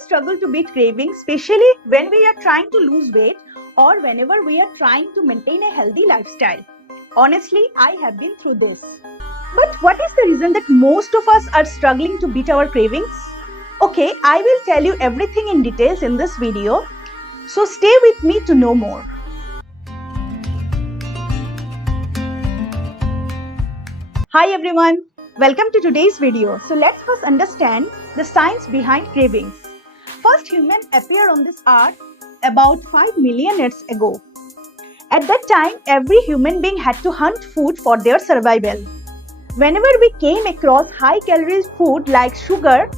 struggle to beat cravings, especially when we are trying to lose weight or whenever we are trying to maintain a healthy lifestyle. Honestly, I have been through this. But what is the reason that most of us are struggling to beat our cravings? Okay, I will tell you everything in details in this video. So stay with me to know more. Hi everyone, welcome to today's video. So let's first understand the science behind cravings. First humans appeared on this earth about 5 million years ago. At that time, every human being had to hunt food for their survival. Whenever we came across high-calorie food like sugar,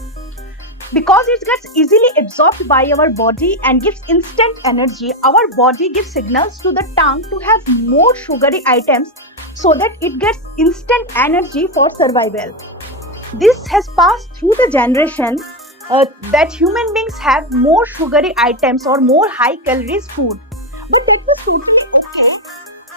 because it gets easily absorbed by our body and gives instant energy, our body gives signals to the tongue to have more sugary items so that it gets instant energy for survival. This has passed through the generation that human beings have more sugary items or more high-calories food. But that was totally okay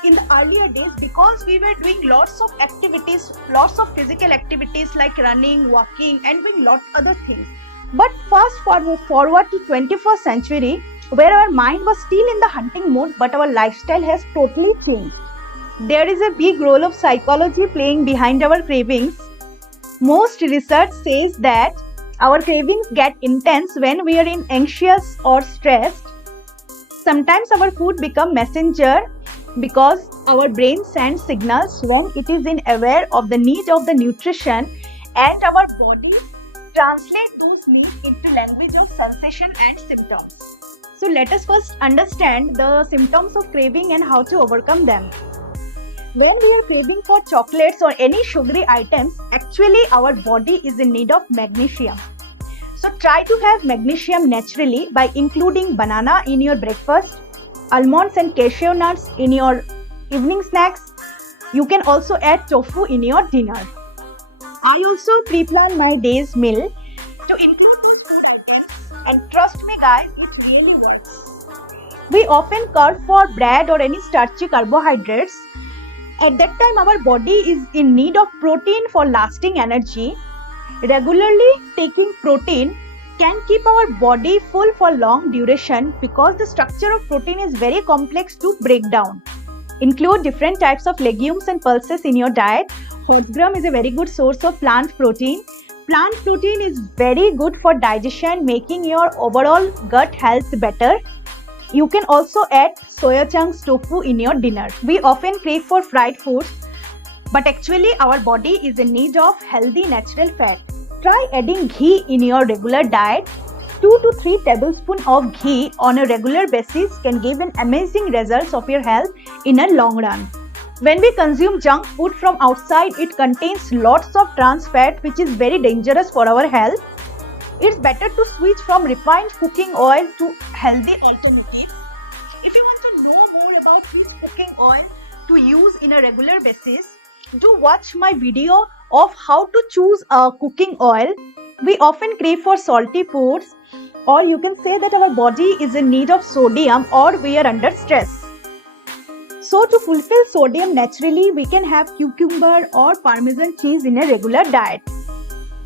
in the earlier days because we were doing lots of activities, lots of physical activities like running, walking and doing lots of other things. But fast forward to 21st century where our mind was still in the hunting mode but our lifestyle has totally changed. There is a big role of psychology playing behind our cravings. Most research says that our cravings get intense when we are anxious or stressed. Sometimes our food becomes messenger because our brain sends signals when it is aware of the need of the nutrition and our body translates those needs into language of sensation and symptoms. So let us first understand the symptoms of craving and how to overcome them. When we are craving for chocolates or any sugary items, actually our body is in need of magnesium. So try to have magnesium naturally by including banana in your breakfast, almonds and cashew nuts in your evening snacks. You can also add tofu in your dinner. I also pre-plan my day's meal to include those food items and trust me guys, it really works. We often curve for bread or any starchy carbohydrates. At that time our body is in need of protein for lasting energy. Regularly taking protein can keep our body full for long duration because the structure of protein is very complex to break down. Include different types of legumes and pulses in your diet. Whole gram is a very good source of plant protein. Plant protein is very good for digestion, making your overall gut health better. You can also add soya chunks tofu in your dinner. We often crave for fried foods, but actually our body is in need of healthy natural fat. Try adding ghee in your regular diet. 2 to 3 tablespoons of ghee on a regular basis can give an amazing results of your health in a long run. When we consume junk food from outside, it contains lots of trans fat which is very dangerous for our health. It's better to switch from refined cooking oil to healthy alternatives. If you want to know more about which cooking oil to use in a regular basis, do watch my video of how to choose a cooking oil. We often crave for salty foods, or you can say that our body is in need of sodium or we are under stress. So to fulfill sodium naturally, we can have cucumber or parmesan cheese in a regular diet.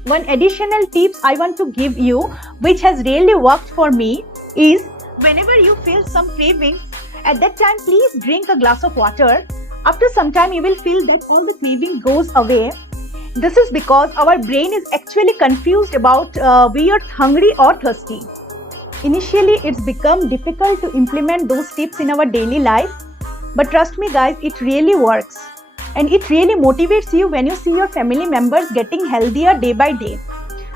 One additional tips I want to give you, which has really worked for me, is whenever you feel some cravings, at that time please drink a glass of water. After some time you will feel that all the craving goes away. This is because our brain is actually confused about we are hungry or thirsty. Initially it's become difficult to implement those tips in our daily life, but trust me guys, it really works. And it really motivates you when you see your family members getting healthier day by day.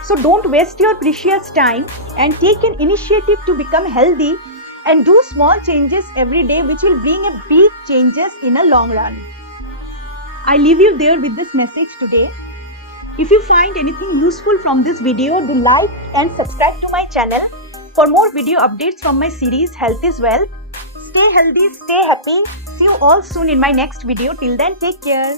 So don't waste your precious time and take an initiative to become healthy and do small changes every day which will bring a big changes in a long run. I leave you there with this message today. If you find anything useful from this video, do like and subscribe to my channel for more video updates from my series Health is Wealth. Stay healthy, stay happy. See you all soon in my next video. Till then, take care.